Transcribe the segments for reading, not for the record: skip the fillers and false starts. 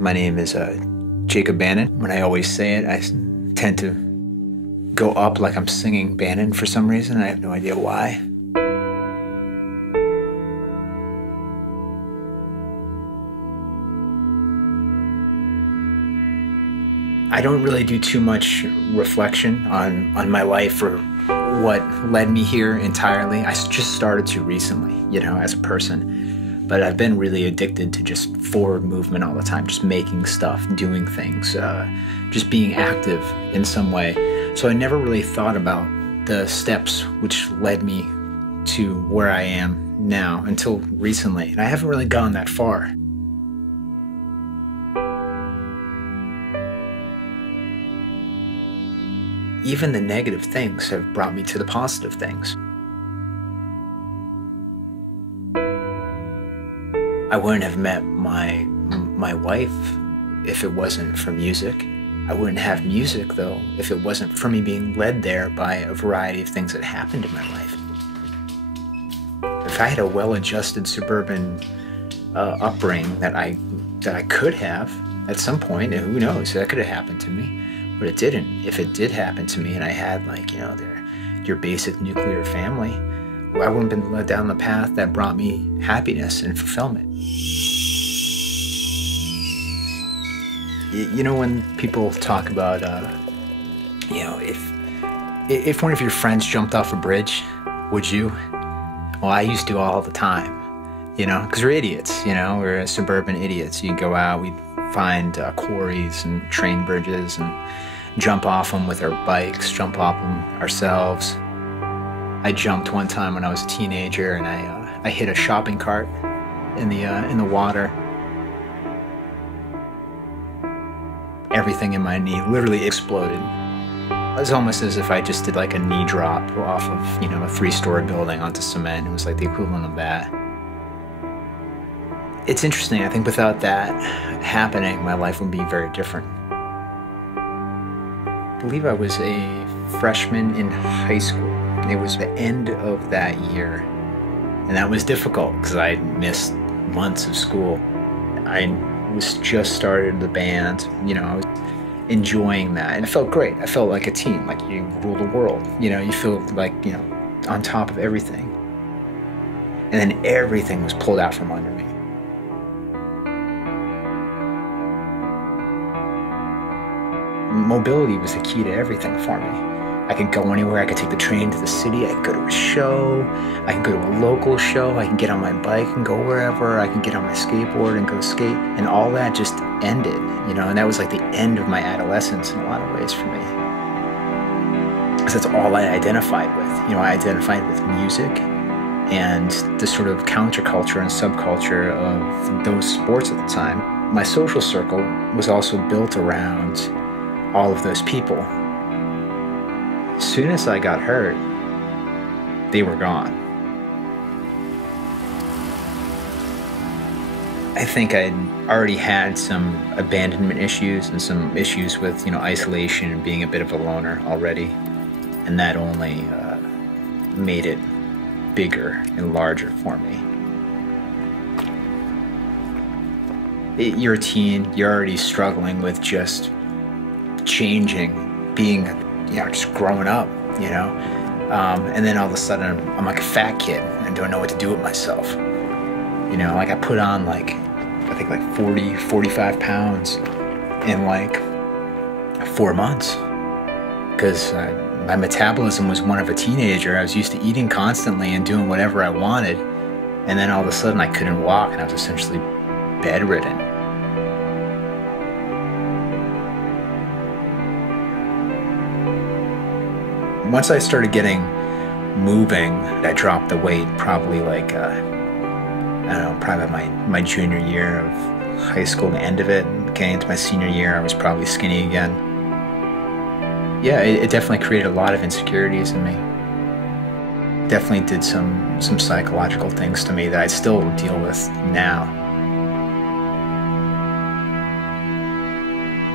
My name is Jacob Bannon. When I always say it, I tend to go up like I'm singing Bannon for some reason. I have no idea why. I don't really do too much reflection on my life or what led me here entirely. I just started to recently, you know, as a person. But I've been really addicted to just forward movement all the time, just making stuff, doing things, just being active in some way. So I never really thought about the steps which led me to where I am now until recently. And I haven't really gone that far. Even the negative things have brought me to the positive things. I wouldn't have met my wife if it wasn't for music. I wouldn't have music, though, if it wasn't for me being led there by a variety of things that happened in my life. If I had a well-adjusted suburban upbringing that I could have at some point, and who knows, that could have happened to me. But it didn't. If it did happen to me and I had, like, you know, your basic nuclear family, I wouldn't have been led down the path that brought me happiness and fulfillment. You know, when people talk about, you know, if one of your friends jumped off a bridge, would you? Well, I used to all the time, you know, because we're idiots, you know, we're suburban idiots. You go out, we find quarries and train bridges and jump off them with our bikes, jump off them ourselves. I jumped one time when I was a teenager and I hit a shopping cart in the water. Everything in my knee literally exploded. It was almost as if I just did like a knee drop off of, you know, a 3-story building onto cement. It was like the equivalent of that. It's interesting. I think without that happening, my life would be very different. I believe I was a freshman in high school. It was the end of that year, and that was difficult because I missed months of school. I was just started the band, you know, I was enjoying that, and it felt great. I felt like a team, like you rule the world, you know, you feel like, you know, on top of everything. And then everything was pulled out from under me. Mobility was the key to everything for me. I could go anywhere. I could take the train to the city. I could go to a show. I could go to a local show. I can get on my bike and go wherever. I can get on my skateboard and go skate. And all that just ended, you know, and that was like the end of my adolescence in a lot of ways for me. Because that's all I identified with. You know, I identified with music and the sort of counterculture and subculture of those sports at the time. My social circle was also built around all of those people. As soon as I got hurt, they were gone. I think I'd already had some abandonment issues and some issues with, you know, isolation and being a bit of a loner already. And that only made it bigger and larger for me. You're a teen, you're already struggling with just changing, being, you know, just growing up, you know? And then all of a sudden, I'm like a fat kid and don't know what to do with myself. You know, like I put on like, I think like 40, 45 pounds in like 4 months. Because my metabolism was one of a teenager. I was used to eating constantly and doing whatever I wanted. And then all of a sudden I couldn't walk and I was essentially bedridden. Once I started getting moving, I dropped the weight probably like, I don't know, probably my junior year of high school, the end of it. Getting into my senior year, I was probably skinny again. Yeah, it definitely created a lot of insecurities in me. Definitely did some psychological things to me that I still deal with now.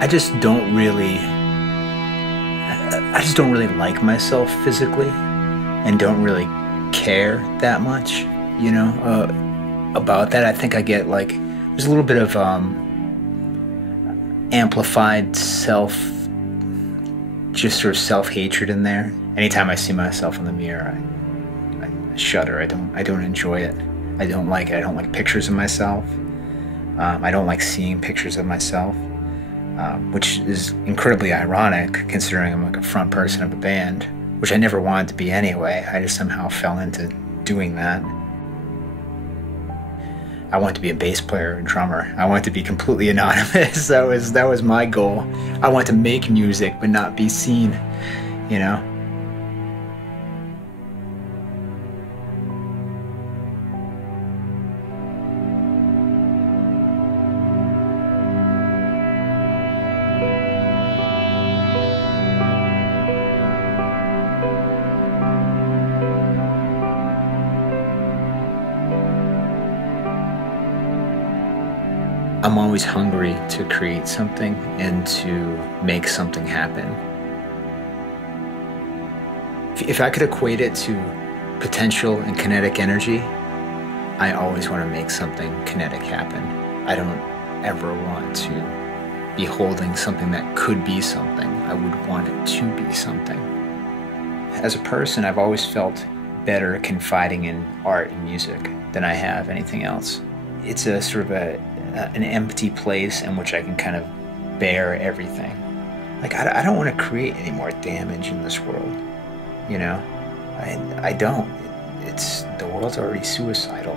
I just don't really like myself physically and don't really care that much, you know, about that. I think I get like, there's a little bit of amplified just sort of self-hatred in there. Anytime I see myself in the mirror, I shudder. I don't enjoy it. I don't like it. I don't like pictures of myself. I don't like seeing pictures of myself, which is incredibly ironic considering I'm like a front person of a band, which I never wanted to be anyway. I just somehow fell into doing that. I wanted to be a bass player and drummer. I wanted to be completely anonymous. That was my goal. I wanted to make music but not be seen, you know? I'm always hungry to create something and to make something happen. If I could equate it to potential and kinetic energy, I always want to make something kinetic happen. I don't ever want to be holding something that could be something. I would want it to be something. As a person, I've always felt better confiding in art and music than I have anything else. It's a sort of an empty place in which I can kind of bear everything. Like, I don't want to create any more damage in this world, you know? I don't. The world's already suicidal,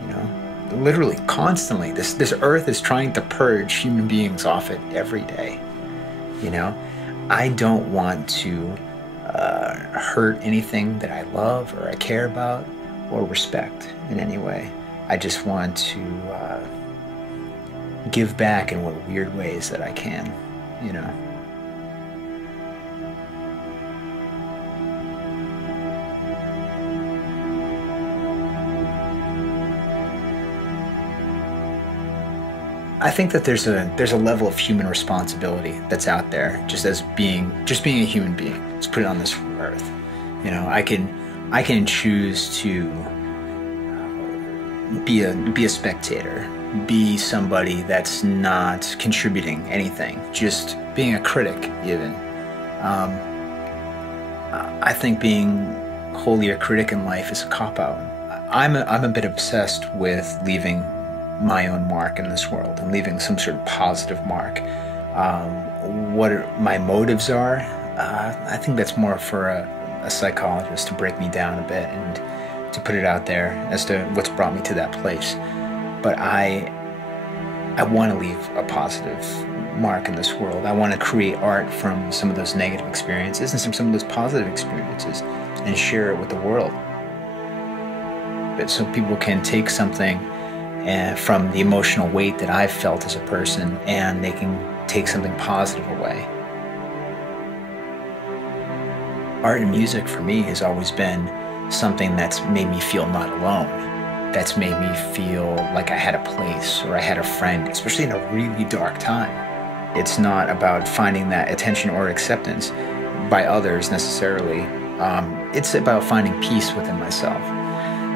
you know? Literally, constantly. This earth is trying to purge human beings off it every day, you know? I don't want to hurt anything that I love or I care about or respect in any way. I just want to give back in what weird ways that I can, you know. I think that there's a level of human responsibility that's out there just being a human being. Let's put it on this earth. You know, I can choose to be a spectator, be somebody that's not contributing anything, just being a critic even. I think being wholly a critic in life is a cop-out. I'm a bit obsessed with leaving my own mark in this world and leaving some sort of positive mark. What my motives are, I think that's more for a psychologist to break me down a bit and to put it out there as to what's brought me to that place. But I want to leave a positive mark in this world. I want to create art from some of those negative experiences and some of those positive experiences and share it with the world. But so people can take something from the emotional weight that I've felt as a person, and they can take something positive away. Art and music for me has always been something that's made me feel not alone. That's made me feel like I had a place or I had a friend, especially in a really dark time. It's not about finding that attention or acceptance by others necessarily. It's about finding peace within myself.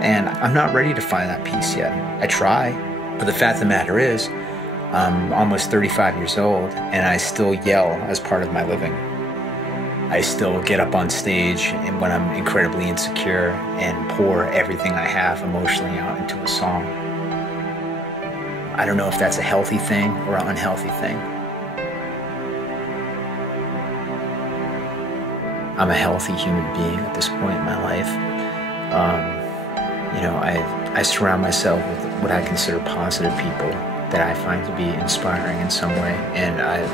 And I'm not ready to find that peace yet. I try, but the fact of the matter is, I'm almost 35 years old and I still yell as part of my living. I still get up on stage and when I'm incredibly insecure and pour everything I have emotionally out into a song. I don't know if that's a healthy thing or an unhealthy thing. I'm a healthy human being at this point in my life. You know, I surround myself with what I consider positive people that I find to be inspiring in some way, and I've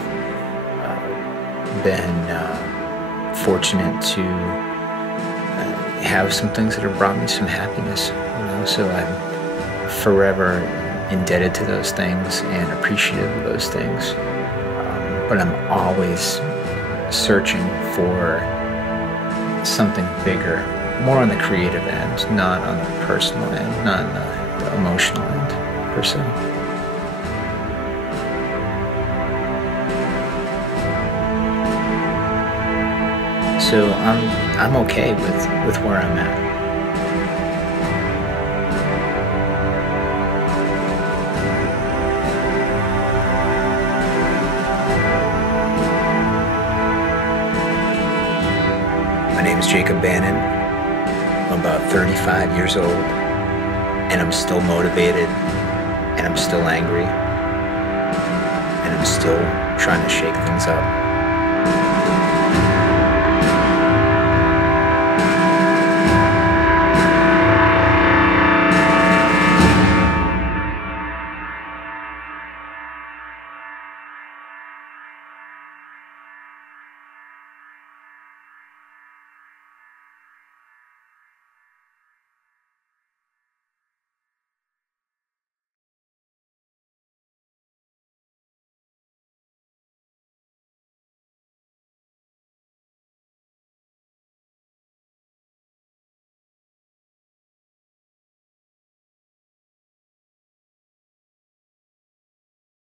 been fortunate to have some things that have brought me some happiness, you know, so I'm forever indebted to those things and appreciative of those things. But I'm always searching for something bigger, more on the creative end, not on the personal end, not on the emotional end, per se. So I'm okay with where I'm at. name's Jacob Bannon. I'm about 35 years old, and I'm still motivated, and I'm still angry, and I'm still trying to shake things up.